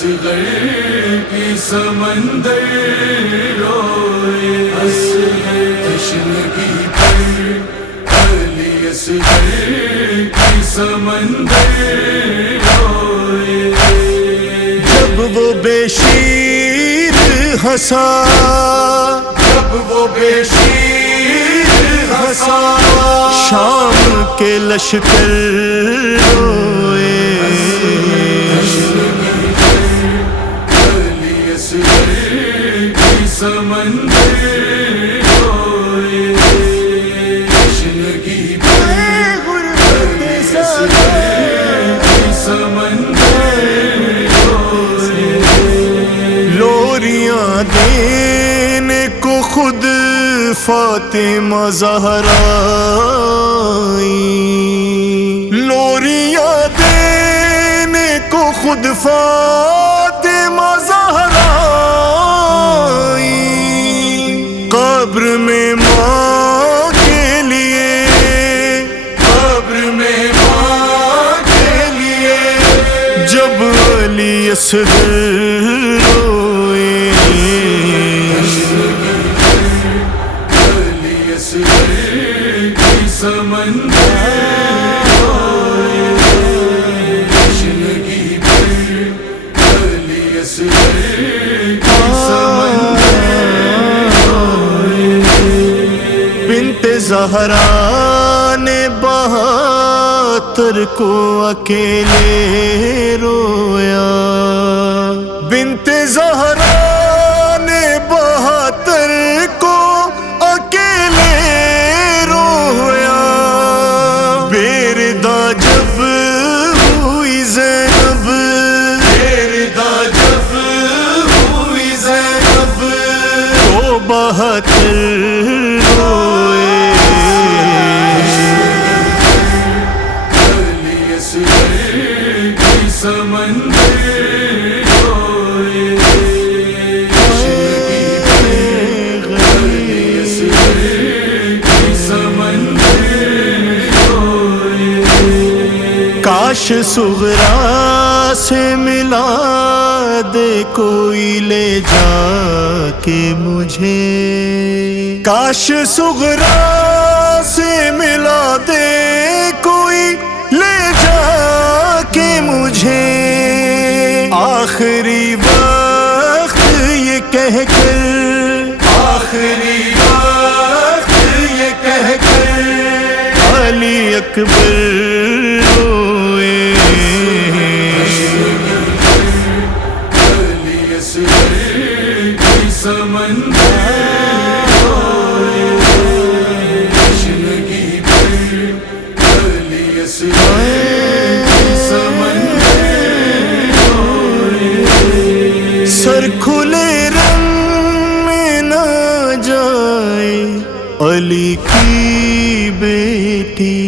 اصغر کی سمندر روئے، تشنگی پر علی اصغر کی سمندر روئے، جب وہ بے شیر ہنسا، جب وہ بے شیر ہنسا، شام کے لشکر روئے، علی اصغر کی سمندر روئے، تشنگی پر علی اصغر کی سمندر روئے، لوریاں دینے کو خود فاطمہ زہرا آئی، لوریاں دینے کو خود فاطمہ زہرا آئی، قبر میں ماں کے لیے، قبر میں ماں کے لیے، جب علی اصغر روئے، علی اصغر کی سمندر روئے، تشنگی پر علی اصغر کی سمندر روئے، بنت زہرا نے بہاتر کو اکیلے رویا، بنت زہرا نے بہاتر کو اکیلے رویا، بیردہ جب ہوئی زینب، بیردہ جب ہوئی زینب، تو بہاتر روئے، علی اصغر کی سمندر روئے، تشنگی پر علی اصغر کی سمندر روئے، کاش صغرا سے ملا دے کوئی لے جا کے مجھے، کاش صغرا سے ملا دے کوئی لے جا کے مجھے، آخری وقت یہ کہہ کر، آخری وقت یہ کہہ کر، علی اکبر روئے، علی اصغر کی سمندر روئے، تشنگی پر علی اصغر کی سمندر روئے، سر کھلے رنگ میں نہ جائے علی کی بیٹی،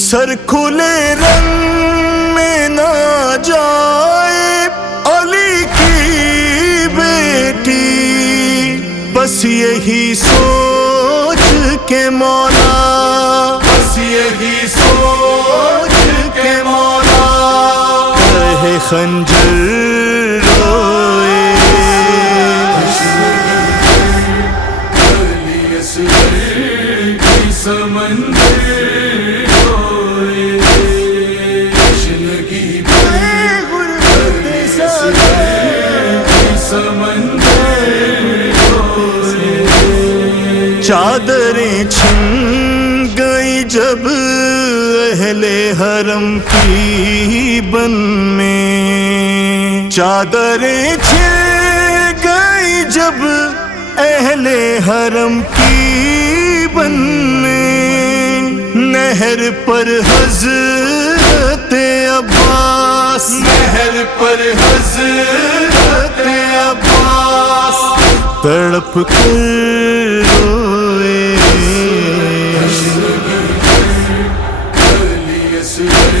سر کھلے رنگ میں نہ جائے علی کی بیٹی، بس یہی سوچ کے مولا، بس یہی سوچ کے مولا، کہے خنجر روئے، علی اصغر کی سمندر روئے، تشنگی پر علی اصغر کی سمندر روئے، چادریں چھن گئی جب اہل حرم کی بن میں، چادریں چھن گئی جب اہل حرم کی بن میں، نہر پر حضرت عباس، نہر پر حضرت عباس، تڑپ کر روئے، علی اصغر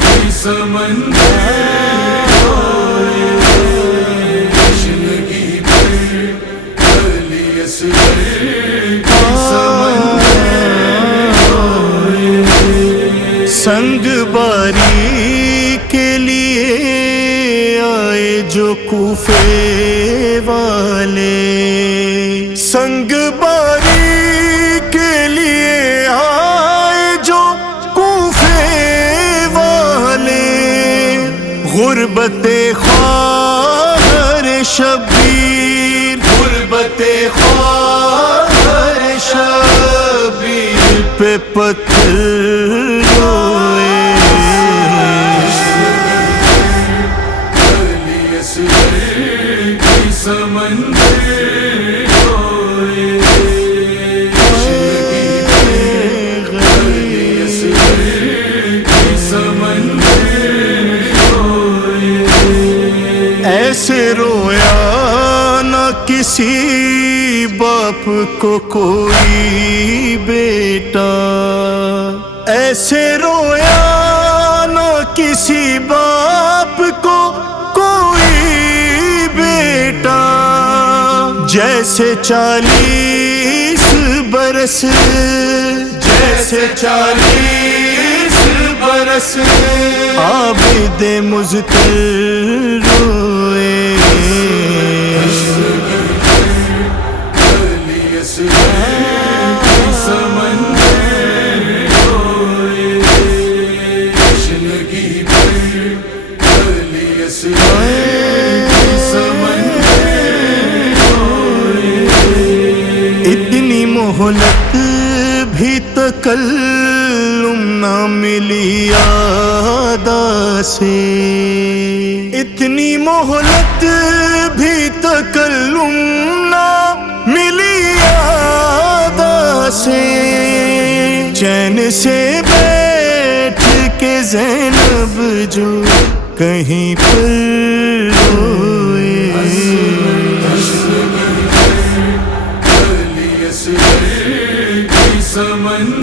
کی سمندر روئے، تشنگی پر علی اصغر کی سمندر روئے، سنگ باری کے لیے جو کوفے والے سنگ باری کے لیے آئے جو کوفے والے غربت خواہر شبیر غربت خواہر شبیر پہ پتھر روئے کی سمندر روئے کی سمندر روئے ایسے رویا نہ کسی باپ کو کوئی بیٹا ایسے رویا نہ کسی باپ کو کوئی بیٹا جیسے 40 برس جیسے 40 برس عابد مزتر روئے اتنی مہلت بھی تکلم نہ ملی ادا سے اتنی مہلت بھی تکلم نہ ملی ادا سے چین سے بیٹھ کے زینب جو کہیں پر روئے کی سمندر